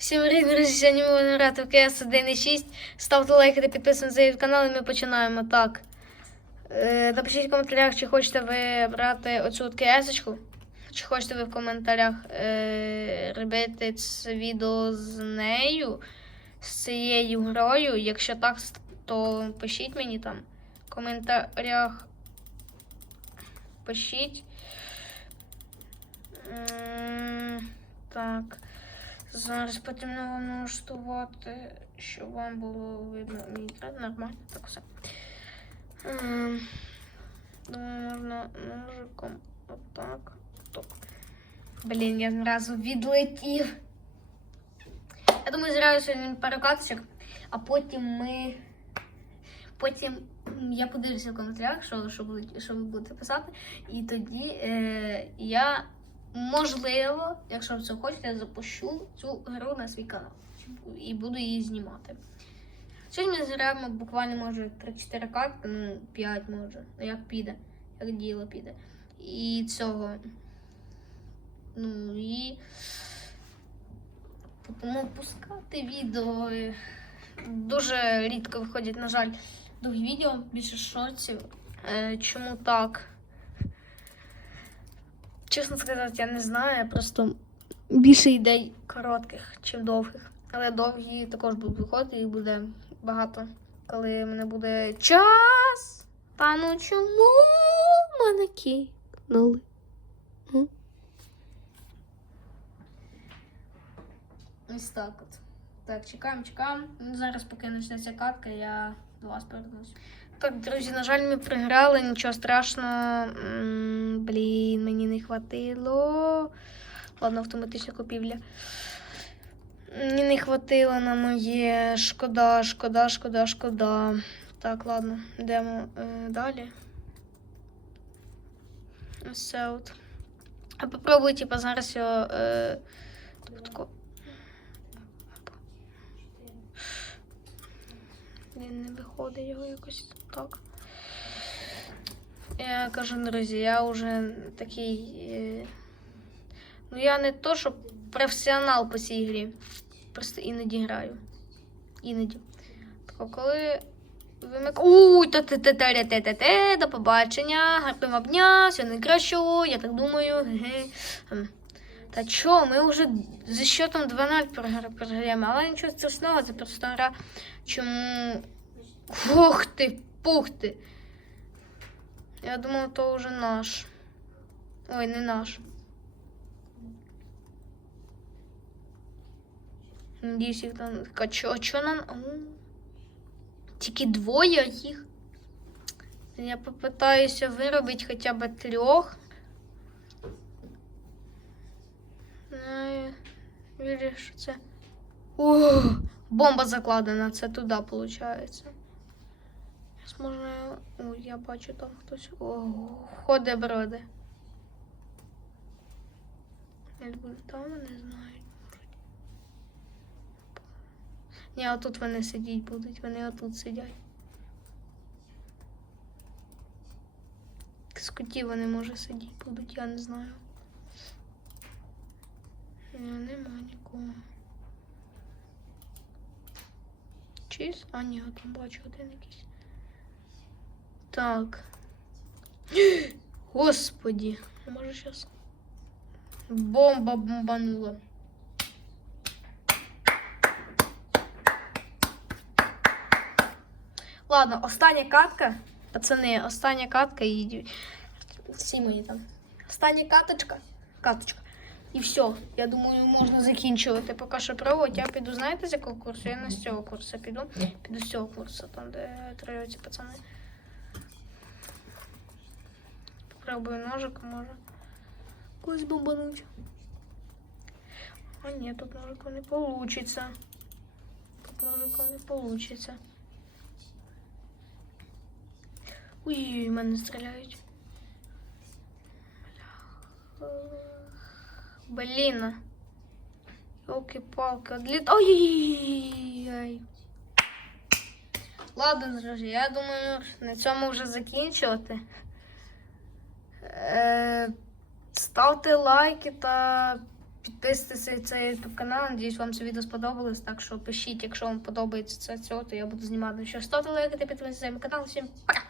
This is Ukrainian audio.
Всім привіт, друзі! Сьогодні ми будемо грати в КС 1.6. Ставте лайки та підписуйтесь на канал і ми починаємо. Так. Е, напишіть в коментарях, чи хочете ви брати оцю КС-очку, чи хочете ви в коментарях е, робити це відео з нею, з цією грою. Якщо так, то пишіть мені там в коментарях. Пишіть. М, Так. Зараз вам налаштувати, щоб вам було видно мій екран. Нормально, так все. Ем, Думаю, можна ножиком отак. Топ. Блін, я зразу відлетів. Я думаю, зразу сьогодні пару а потім ми. Потім я подивлюся в коментарях, що, що, будуть, що ви будете писати. І тоді е, я Можливо, якщо ви це хочете, я запущу цю гру на свій канал і буду її знімати. Сьогодні ми зіграємо буквально може 3-4 карти, ну 5 може, ну як піде, як діло піде. І цього. Ну і будемо пускати відео. Дуже рідко виходять, на жаль, довгі відео, більше шортів. Е, чому так? Чесно сказати, я не знаю. Просто більше ідей коротких, чим довгих. Але довгі також будуть виходити, їх буде багато. Коли в мене буде час. Та ну чому мене кикнули? Ось так от. Так, чекаємо, чекаємо. Ну, зараз, поки почнеться катка, я до вас повернусь. Так, друзі, на жаль, ми програли, нічого страшного. Блін, мені не хватило. Ладно, автоматична купівля. Мені не хватило на моє. Шкода, шкода, шкода, шкода. Так, ладно, йдемо е, далі. Ось це от. А попробуй, типа, зараз його. Е, не виходить його якось так. Я кажу, друзі, я вже такий. Е... Ну, я не то, що професіонал по цій грі. Просто іноді граю. Іноді. Так, коли вимик. Уй, та те те те те те те до побачення. Гарного дня, все найкращого, я так думаю. Та чо, ми вже зі счетом 2-0 програємо, але нічого страшного, це просто гра. Чому. Ух ти, пух ти. Я думав, то вже наш. Ой, не наш. Надіюсь, їх там. А чо, а чо нам. Ау. Тільки двоє їх. Я попитаюся виробити хоча б трьох. Знаю, вірю, що це. О, бомба закладена, це туди, виходить. Можна. Ой, я бачу там хтось. О, ходе буду там, не знаю. Ні, отут вони сидіть будуть, вони отут сидять. З кутів вони може сидіти будуть, я не знаю. Ні, нема нікого. Чиз? А, ні, там бачу один якийсь. Так. Господи, може сейчас бомба бомбанула. Ладно, остання катка. Пацани, остання катка і всі мої там. Остання каточка. Каточка. І все. Я думаю, можна закінчувати. Поки що пробувати. Я піду, знаєте, з якого курсу? Я не з цього курсу піду. Піду з цього курсу, там, де троються пацани. Попробую ножик, може. Когось бомбануть. А ні, тут ножика не получится. Тут ножика не получится. Ой, мене стріляють. Блін. Йолки-палки, одліт. Ой-ой-ой. Ладно, друзі, я думаю, на цьому вже закінчувати. Е, ставте лайки та Підписуйтесь на цей YouTube канал. Надіюсь, вам це відео сподобалось. Так що пишіть, якщо вам подобається це, то я буду знімати Що ставте лайки та підписуйтесь на мій канал. Всім пока!